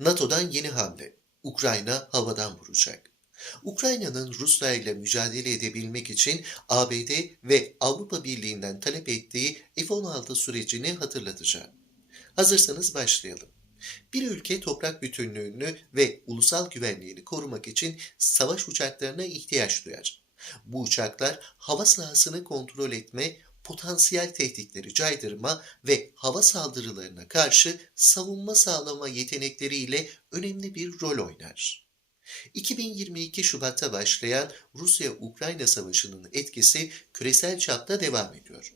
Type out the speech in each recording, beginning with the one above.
NATO'dan yeni hamle. Ukrayna havadan vuracak. Ukrayna'nın Rusya ile mücadele edebilmek için ABD ve Avrupa Birliği'nden talep ettiği F-16 sürecini hatırlatacağım. Hazırsanız başlayalım. Bir ülke toprak bütünlüğünü ve ulusal güvenliğini korumak için savaş uçaklarına ihtiyaç duyar. Bu uçaklar hava sahasını kontrol etme, potansiyel tehditleri caydırma ve hava saldırılarına karşı savunma sağlama yetenekleriyle önemli bir rol oynar. 2022 Şubat'ta başlayan Rusya-Ukrayna savaşının etkisi küresel çapta devam ediyor.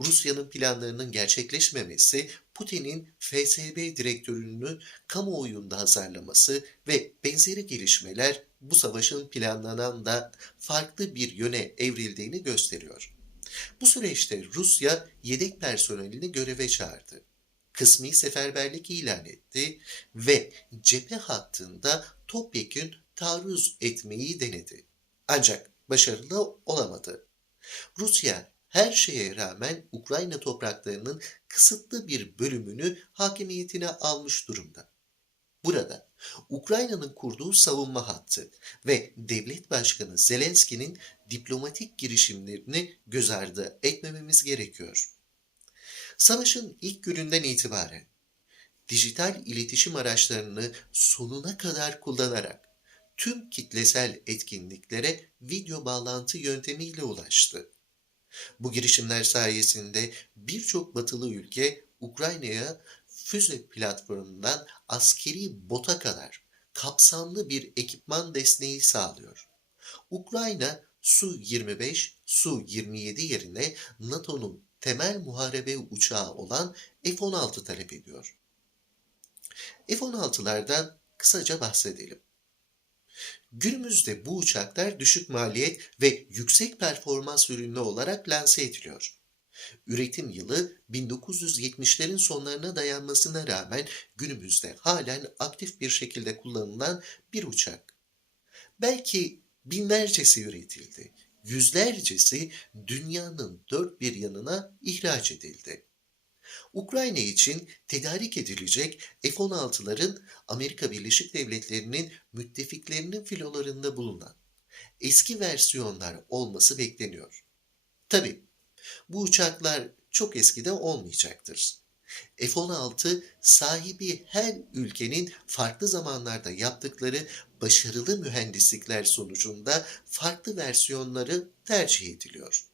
Rusya'nın planlarının gerçekleşmemesi, Putin'in FSB direktörünü kamuoyunda hazırlaması ve benzeri gelişmeler bu savaşın planlanan da farklı bir yöne evrildiğini gösteriyor. Bu süreçte Rusya yedek personelini göreve çağırdı. Kısmi seferberlik ilan etti ve cephe hattında topyekün taarruz etmeyi denedi. Ancak başarılı olamadı. Rusya her şeye rağmen Ukrayna topraklarının kısıtlı bir bölümünü hakimiyetine almış durumda. Burada Ukrayna'nın kurduğu savunma hattı ve devlet başkanı Zelenski'nin diplomatik girişimlerini göz ardı etmememiz gerekiyor. Savaşın ilk gününden itibaren dijital iletişim araçlarını sonuna kadar kullanarak tüm kitlesel etkinliklere video bağlantı yöntemiyle ulaştı. Bu girişimler sayesinde birçok batılı ülke Ukrayna'ya füze platformundan askeri bota kadar kapsamlı bir ekipman desteği sağlıyor. Ukrayna Su-25, Su-27 yerine NATO'nun temel muharebe uçağı olan F-16 talep ediyor. F-16'lardan kısaca bahsedelim. Günümüzde bu uçaklar düşük maliyet ve yüksek performans ürünü olarak lanse ediliyor. Üretim yılı 1970'lerin sonlarına dayanmasına rağmen günümüzde halen aktif bir şekilde kullanılan bir uçak. Belki binlercesi üretildi, yüzlercesi dünyanın dört bir yanına ihraç edildi. Ukrayna için tedarik edilecek F-16'ların Amerika Birleşik Devletleri'nin müttefiklerinin filolarında bulunan eski versiyonlar olması bekleniyor. Tabi bu uçaklar çok eskide olmayacaktır. F-16 sahibi her ülkenin farklı zamanlarda yaptıkları başarılı mühendislikler sonucunda farklı versiyonları tercih ediliyor.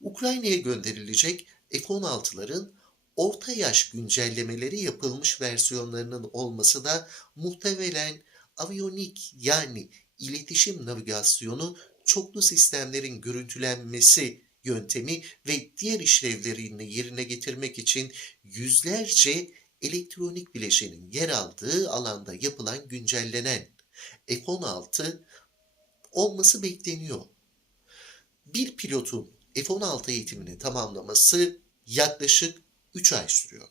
Ukrayna'ya gönderilecek F-16'ların orta yaş güncellemeleri yapılmış versiyonlarının olması da muhtemelen aviyonik yani iletişim navigasyonu çoklu sistemlerin görüntülenmesi yöntemi ve diğer işlevlerini yerine getirmek için yüzlerce elektronik bileşenin yer aldığı alanda yapılan güncellenen F-16 olması bekleniyor. Bir pilotun F-16 eğitimini tamamlaması yaklaşık 3 ay sürüyor.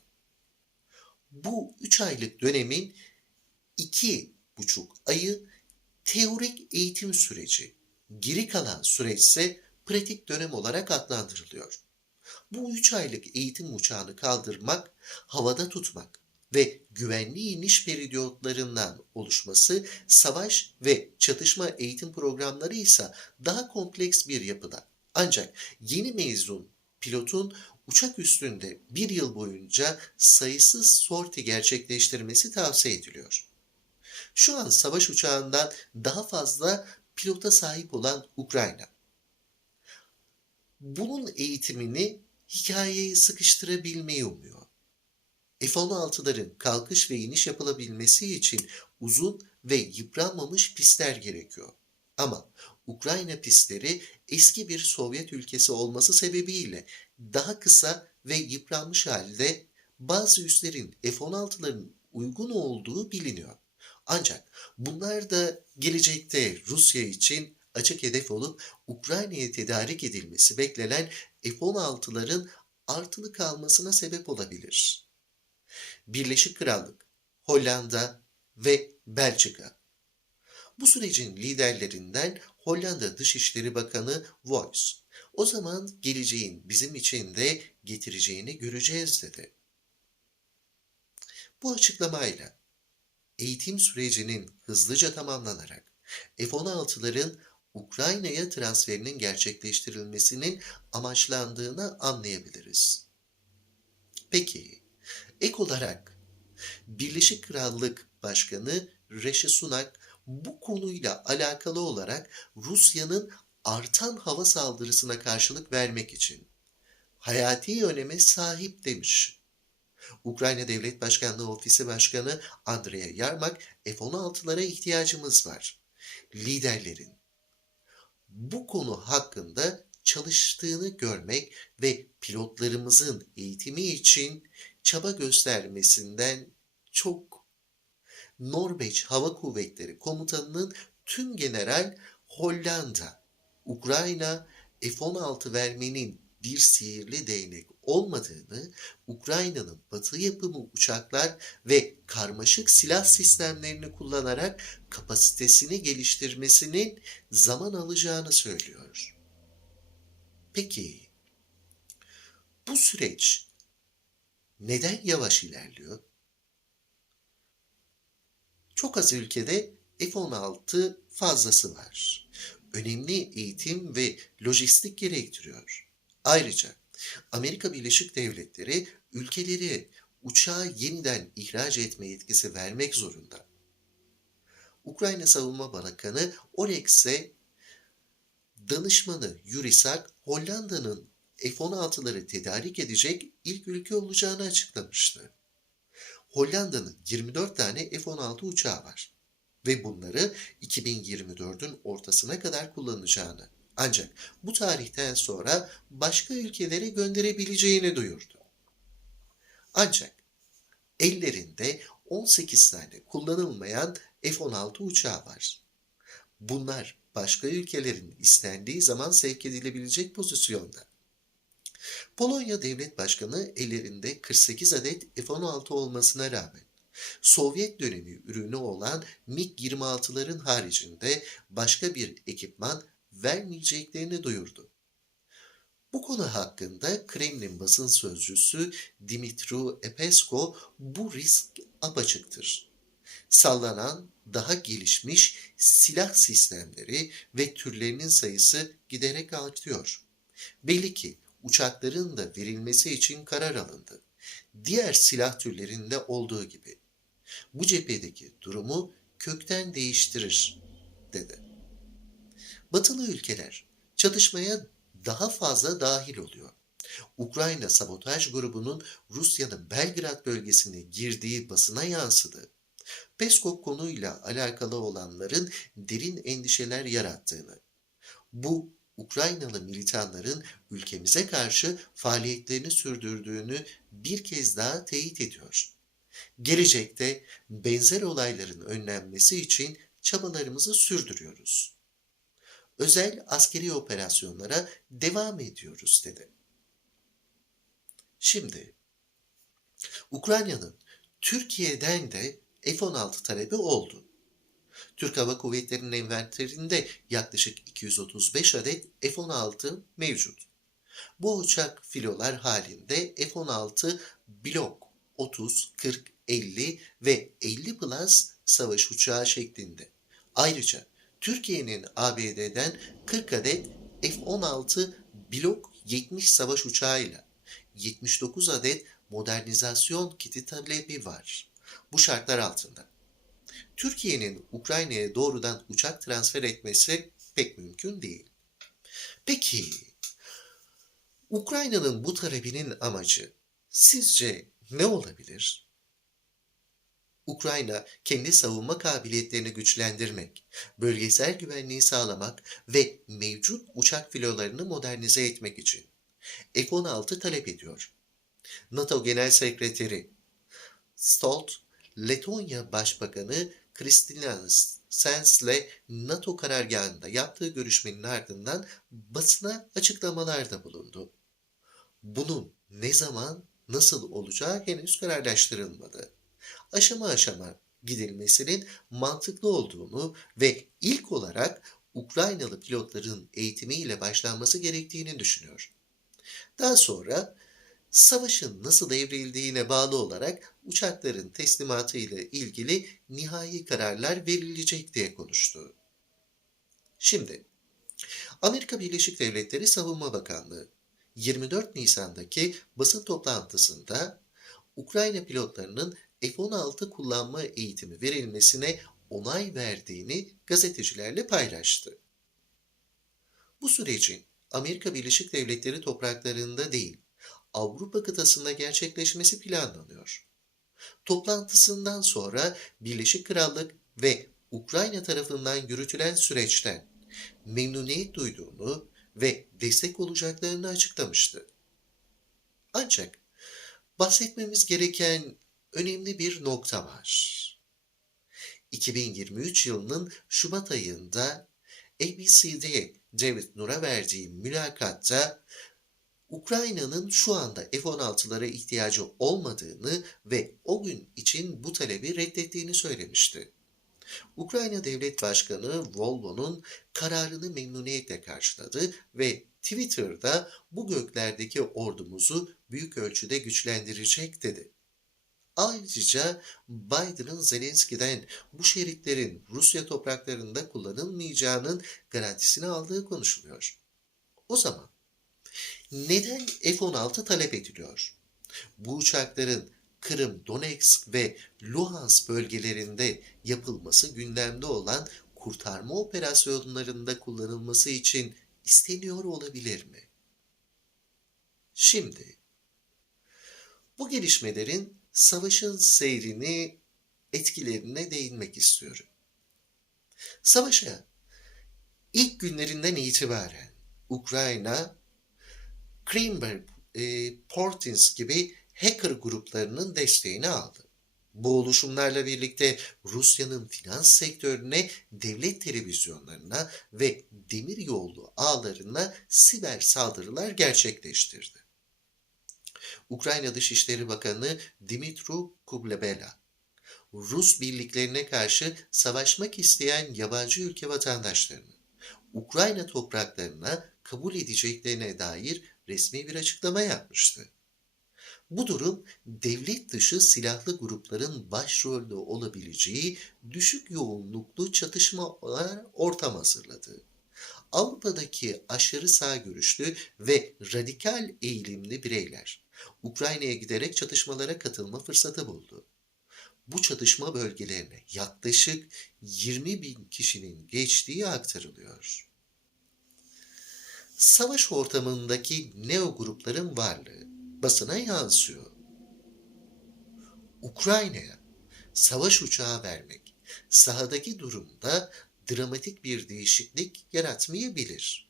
Bu 3 aylık dönemin 2,5 ayı teorik eğitim süreci. Geri kalan süreç ise pratik dönem olarak adlandırılıyor. Bu 3 aylık eğitim uçağını kaldırmak, havada tutmak ve güvenli iniş periyotlarından oluşması savaş ve çatışma eğitim programları ise daha kompleks bir yapıda. Ancak yeni mezun pilotun uçak üstünde bir yıl boyunca sayısız sorti gerçekleştirmesi tavsiye ediliyor. Şu an savaş uçağından daha fazla pilota sahip olan Ukrayna. Bunun eğitimini hikayeye sıkıştırabilmeyi umuyor. F-16'ların kalkış ve iniş yapılabilmesi için uzun ve yıpranmamış pistler gerekiyor. Ama Ukrayna pistleri eski bir Sovyet ülkesi olması sebebiyle daha kısa ve yıpranmış halde bazı üslerin F-16'ların uygun olduğu biliniyor. Ancak bunlar da gelecekte Rusya için açık hedef olup Ukrayna'ya tedarik edilmesi beklenen F-16'ların artılı kalmasına sebep olabilir. Birleşik Krallık, Hollanda ve Belçika. Bu sürecin liderlerinden Hollanda Dışişleri Bakanı Voice, o zaman geleceğin bizim için de getireceğini göreceğiz dedi. Bu açıklamayla eğitim sürecinin hızlıca tamamlanarak F-16'ların Ukrayna'ya transferinin gerçekleştirilmesinin amaçlandığını anlayabiliriz. Peki, ek olarak Birleşik Krallık Başkanı Rishi Sunak bu konuyla alakalı olarak Rusya'nın artan hava saldırısına karşılık vermek için hayati öneme sahip demiş. Ukrayna Devlet Başkanlığı Ofisi Başkanı Andrei Yarmak, F-16'lara ihtiyacımız var. Liderlerin bu konu hakkında çalıştığını görmek ve pilotlarımızın eğitimi için çaba göstermesinden çok Norveç Hava Kuvvetleri Komutanı'nın tüm general Hollanda, Ukrayna F-16 vermenin bir sihirli değnek olmadığını, Ukrayna'nın batı yapımı uçaklar ve karmaşık silah sistemlerini kullanarak kapasitesini geliştirmesinin zaman alacağını söylüyor. Peki bu süreç neden yavaş ilerliyor? Çok az ülkede F-16 fazlası var. Önemli eğitim ve lojistik gerektiriyor. Ayrıca Amerika Birleşik Devletleri ülkeleri uçağı yeniden ihraç etme yetkisi vermek zorunda. Ukrayna Savunma Bakanı Olex'e danışmanı Yuri Sak, Hollanda'nın F-16'ları tedarik edecek ilk ülke olacağını açıklamıştı. Hollanda'nın 24 tane F-16 uçağı var ve bunları 2024'ün ortasına kadar kullanacağını ancak bu tarihten sonra başka ülkelere gönderebileceğini duyurdu. Ancak ellerinde 18 tane kullanılmayan F-16 uçağı var. Bunlar başka ülkelerin istendiği zaman sevk edilebilecek pozisyonda. Polonya Devlet Başkanı ellerinde 48 adet F-16 olmasına rağmen Sovyet dönemi ürünü olan MiG-26'ların haricinde başka bir ekipman vermeyeceklerini duyurdu. Bu konu hakkında Kremlin basın sözcüsü Dimitru Epesko bu risk apaçıktır. Sallanan daha gelişmiş silah sistemleri ve türlerinin sayısı giderek artıyor. Belli ki uçakların da verilmesi için karar alındı. Diğer silah türlerinde olduğu gibi. Bu cephedeki durumu kökten değiştirir, dedi. Batılı ülkeler çatışmaya daha fazla dahil oluyor. Ukrayna sabotaj grubunun Rusya'nın Belgrad bölgesine girdiği basına yansıdı. Peskov konuyla alakalı olanların derin endişeler yarattığını, bu Ukraynalı militanların ülkemize karşı faaliyetlerini sürdürdüğünü bir kez daha teyit ediyor. Gelecekte benzer olayların önlenmesi için çabalarımızı sürdürüyoruz. Özel askeri operasyonlara devam ediyoruz dedi. Şimdi Ukrayna'nın Türkiye'den de F-16 talebi oldu. Türk Hava Kuvvetleri'nin envanterinde yaklaşık 235 adet F-16 mevcut. Bu uçak filolar halinde F-16 Blok 30, 40, 50 ve 50 Plus savaş uçağı şeklinde. Ayrıca Türkiye'nin ABD'den 40 adet F-16 Blok 70 savaş uçağıyla 79 adet modernizasyon kiti talebi var. Bu şartlar altında Türkiye'nin Ukrayna'ya doğrudan uçak transfer etmesi pek mümkün değil. Peki Ukrayna'nın bu talebinin amacı sizce ne olabilir? Ukrayna kendi savunma kabiliyetlerini güçlendirmek, bölgesel güvenliği sağlamak ve mevcut uçak filolarını modernize etmek için F-16 talep ediyor. NATO Genel Sekreteri Stolt, Letonya Başbakanı Kristina Sens'le NATO karargahında yaptığı görüşmenin ardından basına açıklamalarda bulundu. Bunun ne zaman, nasıl olacağı henüz kararlaştırılmadı. Aşama aşama gidilmesinin mantıklı olduğunu ve ilk olarak Ukraynalı pilotların eğitimiyle başlanması gerektiğini düşünüyor. Daha sonra Savaşın nasıl evrildiğine bağlı olarak uçakların teslimatı ile ilgili nihai kararlar verilecek diye konuştu. Şimdi, Amerika Birleşik Devletleri Savunma Bakanlığı 24 Nisan'daki basın toplantısında Ukrayna pilotlarının F-16 kullanma eğitimi verilmesine onay verdiğini gazetecilerle paylaştı. Bu sürecin Amerika Birleşik Devletleri topraklarında değil, Avrupa kıtasında gerçekleşmesi planlanıyor. Toplantısından sonra Birleşik Krallık ve Ukrayna tarafından yürütülen süreçten memnuniyet duyduğunu ve destek olacaklarını açıklamıştı. Ancak bahsetmemiz gereken önemli bir nokta var. 2023 yılının Şubat ayında ABC'de David Nur'a verdiği mülakatta Ukrayna'nın şu anda F-16'lara ihtiyacı olmadığını ve o gün için bu talebi reddettiğini söylemişti. Ukrayna Devlet Başkanı Volvo'nun kararını memnuniyetle karşıladı ve Twitter'da bu göklerdeki ordumuzu büyük ölçüde güçlendirecek dedi. Ayrıca Biden'ın Zelenski'den bu şeritlerin Rusya topraklarında kullanılmayacağının garantisini aldığı konuşuluyor. O zaman neden F-16 talep ediliyor? Bu uçakların Kırım, Donetsk ve Luhansk bölgelerinde yapılması gündemde olan kurtarma operasyonlarında kullanılması için isteniyor olabilir mi? Şimdi bu gelişmelerin savaşın seyrini, etkilerine değinmek istiyorum. Savaşa ilk günlerinden itibaren Ukrayna, Kremberg, e, Portins gibi hacker gruplarının desteğini aldı. Bu oluşumlarla birlikte Rusya'nın finans sektörüne, devlet televizyonlarına ve demiryolu ağlarına siber saldırılar gerçekleştirdi. Ukrayna Dışişleri Bakanı Dimitru Kublebela, Rus birliklerine karşı savaşmak isteyen yabancı ülke vatandaşlarını Ukrayna topraklarına kabul edeceklerine dair resmi bir açıklama yapmıştı. Bu durum devlet dışı silahlı grupların başrolde olabileceği düşük yoğunluklu çatışmalar ortam hazırladı. Avrupa'daki aşırı sağ görüşlü ve radikal eğilimli bireyler Ukrayna'ya giderek çatışmalara katılma fırsatı buldu. Bu çatışma bölgelerine yaklaşık 20 bin kişinin geçtiği aktarılıyor. Savaş ortamındaki neo grupların varlığı basına yansıyor. Ukrayna'ya savaş uçağı vermek sahadaki durumda dramatik bir değişiklik yaratmayabilir.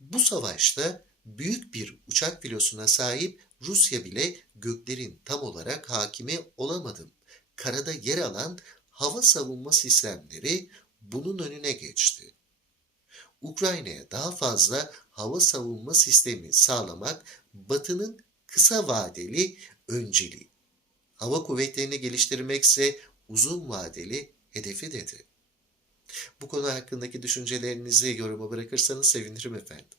Bu savaşta büyük bir uçak filosuna sahip Rusya bile göklerin tam olarak hakimi olamadım. Karada yer alan hava savunma sistemleri bunun önüne geçti. Ukrayna'ya daha fazla hava savunma sistemi sağlamak Batı'nın kısa vadeli önceliği. Hava kuvvetlerini geliştirmekse uzun vadeli hedefi dedi. Bu konu hakkındaki düşüncelerinizi yoruma bırakırsanız sevinirim efendim.